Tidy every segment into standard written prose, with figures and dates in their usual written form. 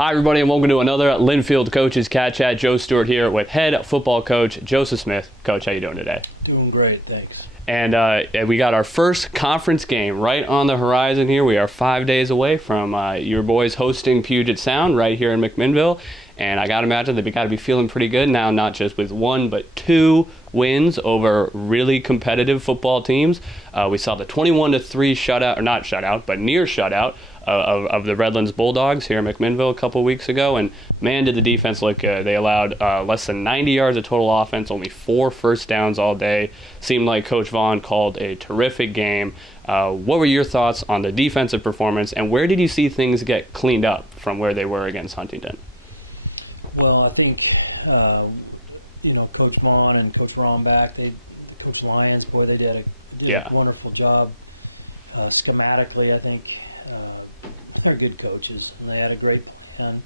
Hi, everybody, and welcome to another Linfield Coaches CatChat. Joe Stewart here with head football coach Joseph Smith. Coach, how you doing today? Doing great, thanks. And we got our first conference game right on the horizon here. We are 5 days away from your boys hosting Puget Sound right here in McMinnville. And I got to imagine that we got to be feeling pretty good now, not just with one, but two wins over really competitive football teams. We saw the 21-3 shutout, or not shutout, but near shutout of the Redlands Bulldogs here in McMinnville a couple weeks ago, and man, did the defense look good. They allowed less than 90 yards of total offense, only 4 first downs all day. Seemed like Coach Vaughn called a terrific game. What were your thoughts on the defensive performance, and where did you see things get cleaned up from where they were against Huntington? Well, I think Coach Vaughn and Coach Rombach, Coach Lyons, boy, they did a wonderful job. Schematically, I think they're good coaches, and they had a great plan.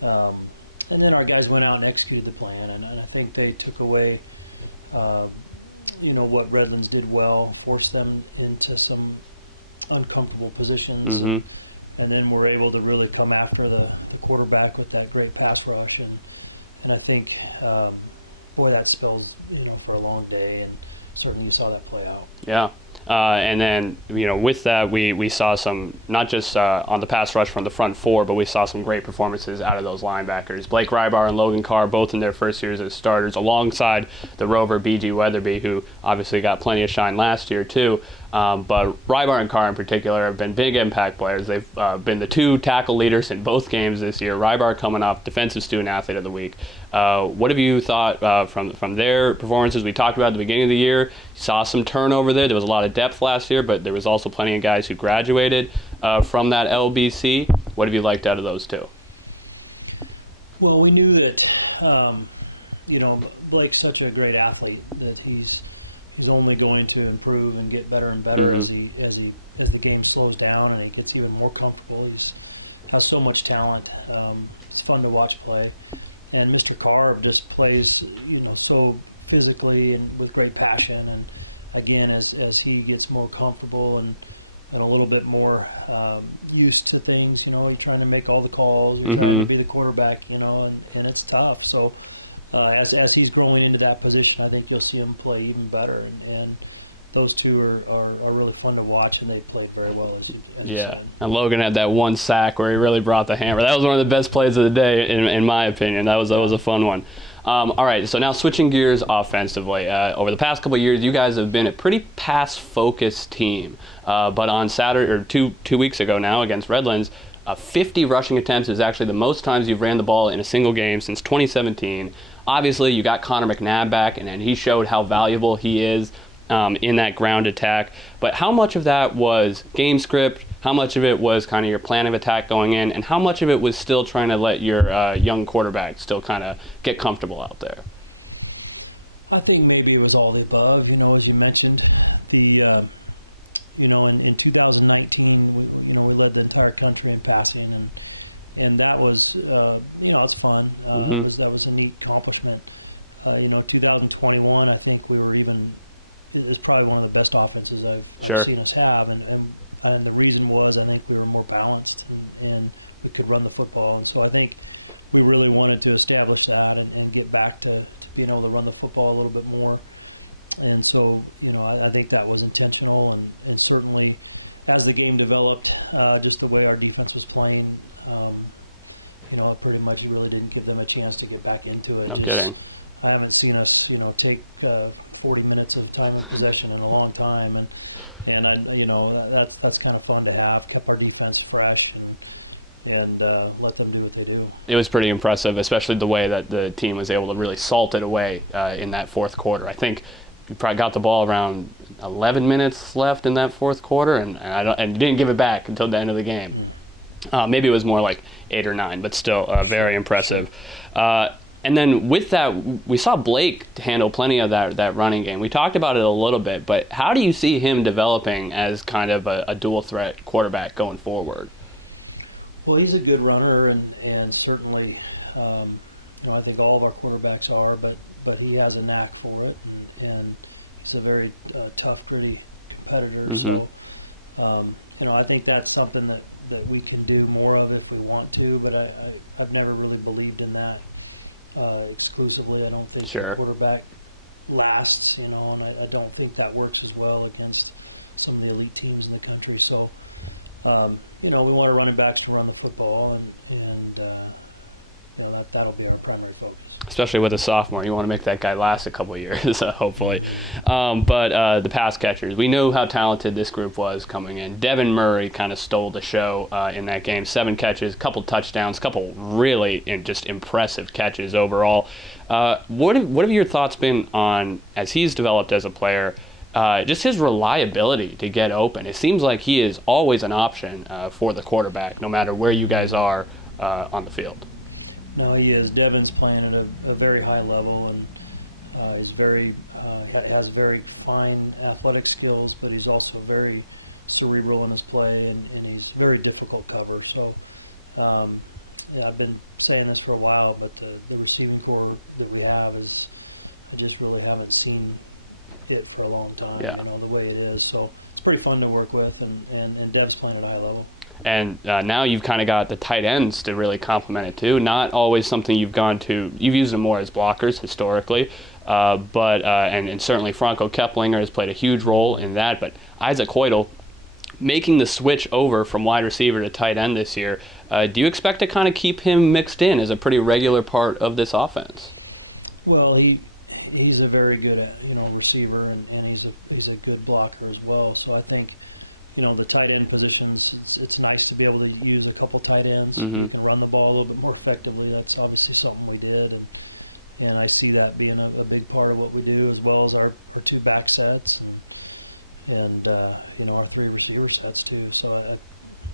And then our guys went out and executed the plan, and I think they took away, what Redlands did well, forced them into some uncomfortable positions, and then were able to really come after the quarterback with that great pass rush, and I think, that spells for a long day, and certainly you saw that play out. Yeah. And then, with that, we saw some, not just on the pass rush from the front four, but we saw some great performances out of those linebackers. Blake Rybar and Logan Carr, both in their first years as starters, alongside the Rover B.G. Weatherby, who obviously got plenty of shine last year, too. But Rybar and Carr in particular have been big impact players. They've been the 2 tackle leaders in both games this year. Rybar coming up Defensive Student Athlete of the Week. What have you thought from their performances? We talked about at the beginning of the year. You saw some turnover there. There was a lot of depth last year, but there was also plenty of guys who graduated from that LBC. What have you liked out of those two? Well, we knew that Blake's such a great athlete that he's only going to improve and get better and better as the game slows down and he gets even more comfortable. Has so much talent. It's fun to watch play. And Mr. Carr just plays, so physically and with great passion. And again, as he gets more comfortable and a little bit more used to things, you're trying to make all the calls, you're trying to be the quarterback, and it's tough. So as he's growing into that position, I think you'll see him play even better. And those two are really fun to watch, and they played very well, as you said. And Logan had that one sack where he really brought the hammer. That was one of the best plays of the day, in my opinion. That was a fun one. All right, so now switching gears offensively. Over the past couple of years, you guys have been a pretty pass-focused team. But on Saturday, or two weeks ago now, against Redlands, 50 rushing attempts is actually the most times you've ran the ball in a single game since 2017. Obviously, you got Connor McNabb back, and he showed how valuable he is in that ground attack. But how much of that was game script? How much of it was kind of your plan of attack going in? And how much of it was still trying to let your young quarterback still kind of get comfortable out there? I think maybe it was all the above. As you mentioned, in 2019, we led the entire country in passing, and that was, it's fun. That was a neat accomplishment. 2021, I think we were it's probably one of the best offenses I've seen us have, and the reason was I think we were more balanced and we could run the football, and so I think we really wanted to establish that and get back to being able to run the football a little bit more, and so I think that was intentional, and certainly as the game developed, just the way our defense was playing, it pretty much really didn't give them a chance to get back into it. I haven't seen us, take 40 minutes of time of possession in a long time, and that's kind of fun to have. Kept our defense fresh and let them do what they do. It was pretty impressive, especially the way that the team was able to really salt it away in that fourth quarter. I think we probably got the ball around 11 minutes left in that fourth quarter, and didn't give it back until the end of the game. Maybe it was more like 8 or 9, but still very impressive. Sure. And then with that, we saw Blake handle plenty of that running game. We talked about it a little bit, but how do you see him developing as kind of a dual threat quarterback going forward? Well, he's a good runner, and certainly, I think all of our quarterbacks are, but he has a knack for it, and he's a very tough, gritty competitor. So I think that's something that we can do more of if we want to, but I've never really believed in that exclusively. I don't think the quarterback lasts, and I don't think that works as well against some of the elite teams in the country. So, we want our running backs to run the football, and that'll be our primary focus. Especially with a sophomore, you want to make that guy last a couple of years, hopefully. But the pass catchers, we know how talented this group was coming in. Devin Murray kind of stole the show in that game. 7 catches, a couple touchdowns, a couple really just impressive catches overall. What have your thoughts been on, as he's developed as a player, just his reliability to get open? It seems like he is always an option for the quarterback, no matter where you guys are on the field. No, he is. Devin's playing at a very high level, and he's has very fine athletic skills, but he's also very cerebral in his play, and he's very difficult cover. So, I've been saying this for a while, but the receiving core that we have I just really haven't seen it for a long time, the way it is. So it's pretty fun to work with, and Dev's playing at a high level. And now you've kind of got the tight ends to really complement it too. Not always something you've used them more as blockers historically, and certainly Franco Keplinger has played a huge role in that. But Isaac Hoytel making the switch over from wide receiver to tight end this year, do you expect to kind of keep him mixed in as a pretty regular part of this offense? Well, he's a very good receiver, and he's a good blocker as well. So I think the tight end positions, it's nice to be able to use a couple tight ends. You can run the ball a little bit more effectively. That's obviously something we did, and I see that being a big part of what we do, as well as our 2 back sets and our 3 receiver sets too. So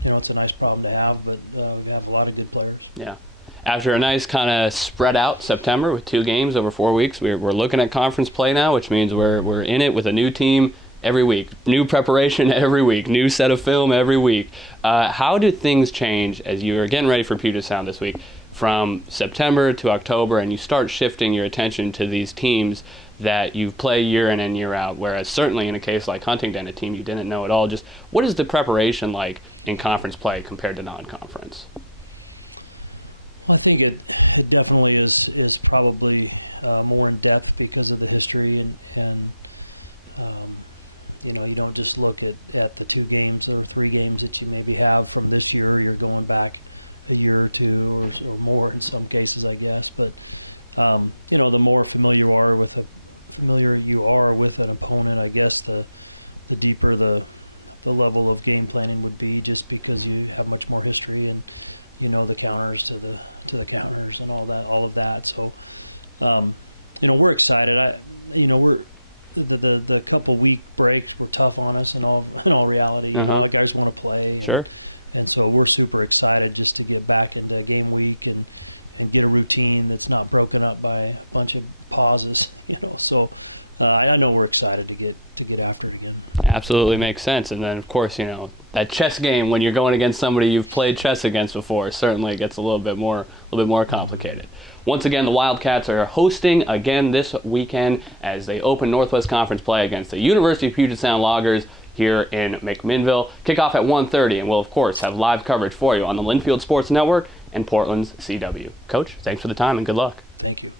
it's a nice problem to have, but we have a lot of good players. Yeah. After a nice kind of spread out September with 2 games over 4 weeks, we're looking at conference play now, which means we're in it with a new team every week, new preparation every week, new set of film every week. How do things change as you're getting ready for Puget Sound this week from September to October, and you start shifting your attention to these teams that you play year in and year out, whereas certainly in a case like Huntington, a team you didn't know at all, just what is the preparation like in conference play compared to non-conference? Well, I think it definitely is probably more in depth because of the history, and you don't just look at the 2 games or 3 games that you maybe have from this year. You're going back a year or 2 or more in some cases, I guess. But the more familiar you are with an opponent, I guess the deeper the level of game planning would be, just because you have much more history and the counters to the counters and all of that. So we're excited. We're the couple week breaks were tough on us in all reality. Our guys want to play, and so we're super excited just to get back into game week and get a routine that's not broken up by a bunch of pauses. So I know we're excited to get after it again. Absolutely makes sense. And then of course that chess game, when you're going against somebody you've played chess against before, certainly gets a little bit more complicated. Once again, the Wildcats are hosting again this weekend as they open Northwest Conference play against the University of Puget Sound Loggers here in McMinnville. Kickoff at 1:30, and we'll, of course, have live coverage for you on the Linfield Sports Network and Portland's CW. Coach, thanks for the time and good luck. Thank you.